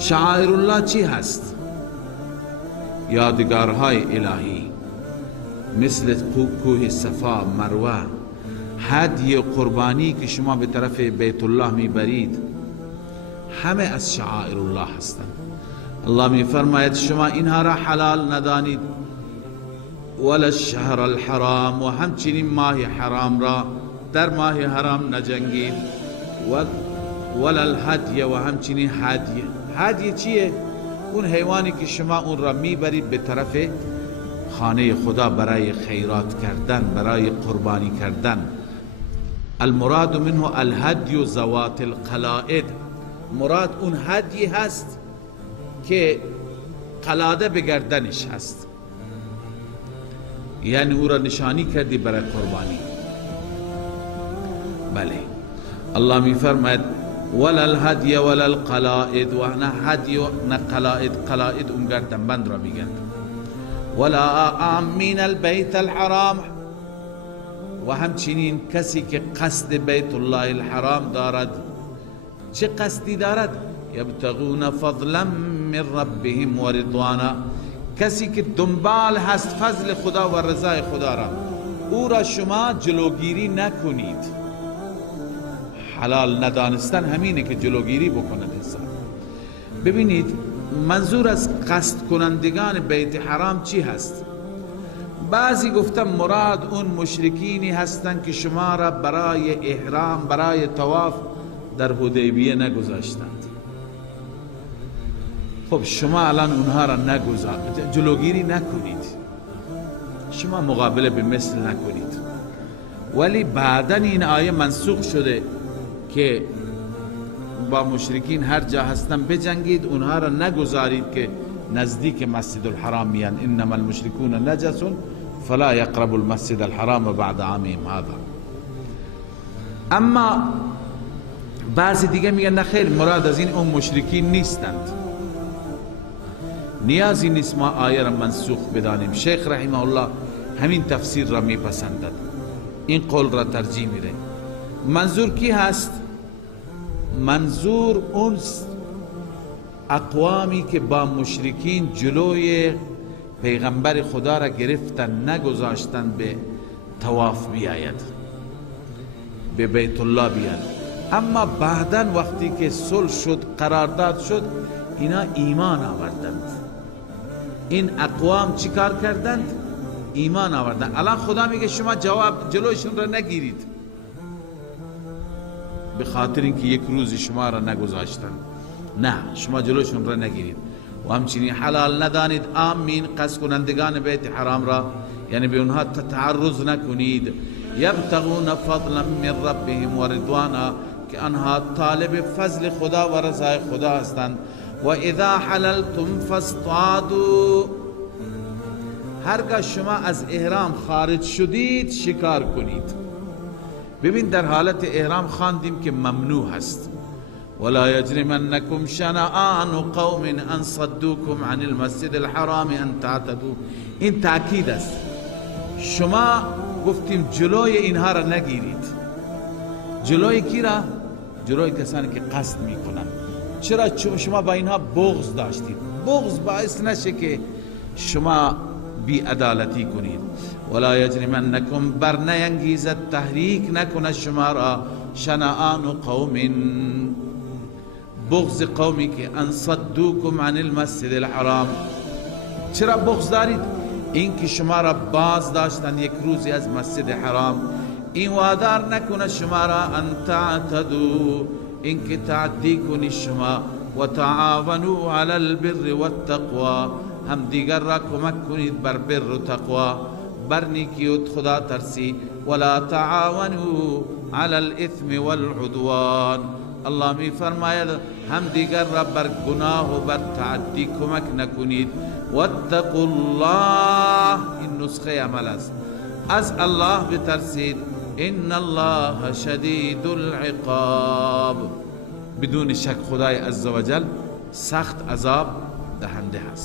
شعائر الله چی هست؟ یادگارهای الهی مثل کوه صفا، مروه، هدی قربانی که شما به طرف بیت الله میبرید، همه از شعائر الله هستند. الله میفرماید شما اینها را حلال ندانید، ولا الشهر الحرام، و همچنین ماه حرام را در ماه حرام نجنگید، ولا الهدی، و همچنین هدی. هدی چیه؟ اون حیوانی که شما اون را میبرید به طرف خانه خدا برای خیرات کردن، برای قربانی کردن. المراد منه الهدی ذوات القلائد، مراد اون هدی هست که قلاده به گردنش هست، یعنی او را نشانی کردی برای قربانی. بله، الله می فرماید ولا الهدی ولا القلائد، و نه هدی و نه قلائد. قلائد اون گردنبند را میگن. ولا آمین البیت الحرام، و همچنین کسی که قصد بیت الله الحرام دارد. چه قصدی دارد؟ یبتغون فضلا من ربهم و رضوانا، کسی که دنبال هست فضل خدا و رضای خدا را، او را شما جلوگیری نکنید. حلال ندانستن همینه که جلوگیری بکنند انسان. ببینید منظور از قصد کنندگان بیت حرام چی هست؟ بعضی گفتن مراد اون مشرکینی هستند که شما را برای احرام، برای طواف در حدیبیه نگذاشتند. خب شما الان اونها را جلوگیری نکنید، شما مقابله به مثل نکنید، ولی بعدا این آیه منسوخ شده که با مشرکین هر جا هستن بجنگید، اونها را نگذارید که نزدیک مسجد الحرام میان. انما المشرکون نجس فلا يقربوا المسجد الحرام بعد عامهم هذا. اما بعضی دیگه میگن نه خیر، مراد از این اون مشرکین نیستند، نیازی نیست ما آیه را منسوخ بدانیم. شیخ رحمه الله همین تفسیر را میپسندد، این قول را ترجیح میده. منظور کی هست؟ منظور اون اقوامی که با مشرکین جلوی پیغمبر خدا را گرفتن، نگذاشتن به طواف بیاید، به بیت الله بیاید. اما بعداً وقتی که صلح شد، قرارداد شد، اینا ایمان آوردند. این اقوام چی کار کردند؟ ایمان آوردند. الان خدا میگه شما جلوشون را نگیرید به خاطر اینکه یک روزی شما را نگذاشتن. نه، شما جلوشون را نگیرید. و همچنین حلال ندانید آمین قصد کنندگان بیت حرام را، یعنی به اونها تعرض نکنید. یبتغون فضلا من ربهم و رضوانا، که آنها طالب فضل خدا و رضای خدا هستند. و اذا حللتم فاصطادوا، هرگاه شما از احرام خارج شدید شکار کنید. ببین در حالت احرام خواندیم که ممنوع هست. ولا یجرمنکم شنآن قوم ان صدوکم عن المسجد الحرام ان تعتدوا، این تاکید است. شما گفتیم جلوی اینها را نگیرید. جلوی کی را؟ جلوی کسانی که قصد میکنند. چرا؟ چون شما با اینها بغض داشتید. بغض باعث نشه که شما بی عدالتی کنید. ولا یجرمنکم، بر نینگیزد، تحریک نکند شما را، شنآن قوم، بغض قومی که ان صدوکم عن المسجد الحرام. چرا بغض دارید؟ این که شما را باز داشتن یک روزی از مسجد حرام. این وادار نکنه شما را ان تعتدوا، این که تعدی کنی شما. و تعاونوا علی البر والتقوى، هم دیگر را کمک کنید بر بر و تقوا، بر نیکی و خدا ترسی. ولا تعاونوا علی الاثم والعدوان، الله می فرماید هم دیگر را بر گناه و بر تعدی کمک نکنید. واتقوا الله، این نسخه عمل است، از الله بترسید. ان الله شدید العقاب، بدون شک خدای عزوجل سخت عذاب دهنده است.